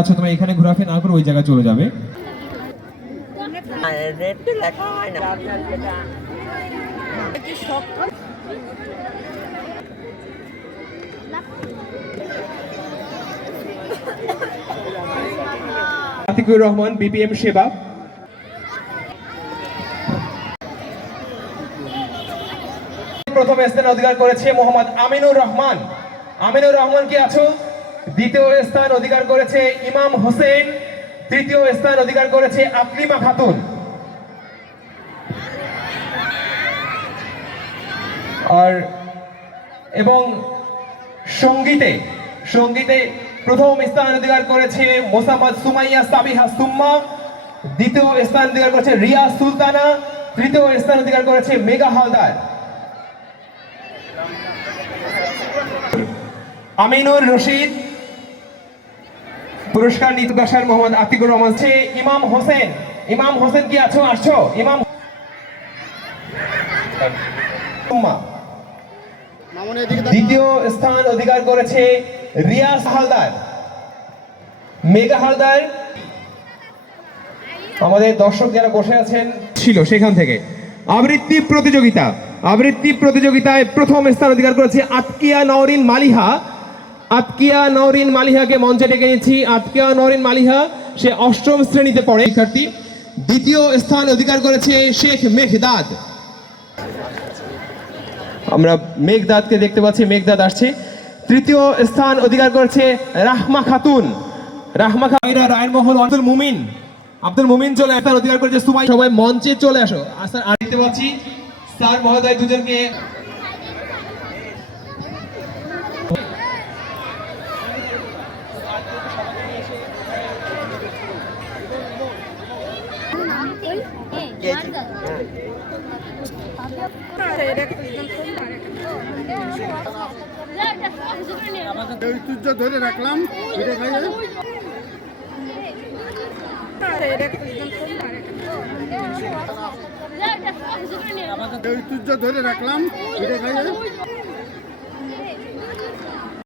আছো এখানে না করে ওই জায়গায় চলে যাবে। আতিকুর রহমান বিপিএম সেবা। প্রথম স্থান অধিকার করেছে মোহাম্মদ আমিনুর রহমান। আমিনুর রহমান, কি আছো? দ্বিতীয় স্থান অধিকার করেছে ইমাম হোসেন, তৃতীয় স্থান অধিকার করেছে আকলিমা খাতুন। আর এবং সঙ্গীতে সঙ্গীতে প্রথম স্থান অধিকার করেছে মোসাম্মদ সুমাইয়া সাবিহা সুম্মা, দ্বিতীয় স্থান অধিকার করেছে রিয়া সুলতানা, তৃতীয় স্থান অধিকার করেছে মেগা হালদার। আমিনুর রশিদ পুরস্কার নিতগাসার মোহাম্মদ আতিকুর রহমান। সে ইমাম হোসেন ইমাম হোসেন কি আছো, আসছো? ইমাম। দ্বিতীয় স্থান অধিকার করেছে রিয়াস হালদার। মেগা হালদার। আমাদের দর্শক যারা বসে আছেন, ছিল সেখান থেকে। আবৃত্তি প্রতিযোগিতা। আবৃত্তি প্রতিযোগিতায় প্রথম স্থান অধিকার করেছে আতকিয়া নওরিন মালিহা। আতকিয়া নওরিন মালিহাকে মঞ্চে ডেকে নিয়েছি আতকিয়া নওরিন মালিহা, সে অষ্টম শ্রেণীতে পড়ে। শিক্ষার্থী, দ্বিতীয় স্থান অধিকার করেছে শেখ মেঘদাদ। আমরা মেঘদাদকে দেখতে পাচ্ছি, মেঘদাদ আসছে। তৃতীয় স্থান অধিকার করেছে রাহমা খাতুন। রাহমা খাতুন রায়নমহল আব্দুল মুমিন। আব্দুল মুমিন চলে স্থান অধিকার করেছে সুমাই সবাই মঞ্চে চলে আসো। আসার আর দেখতে পাচ্ছি, স্যার মহোদয় দুজনকে ঐতিহ্য ধরে রাখলাম এটা খাইয়ে ঐতিহ্য ধরে রাখলাম ঘিরে খাইয়ে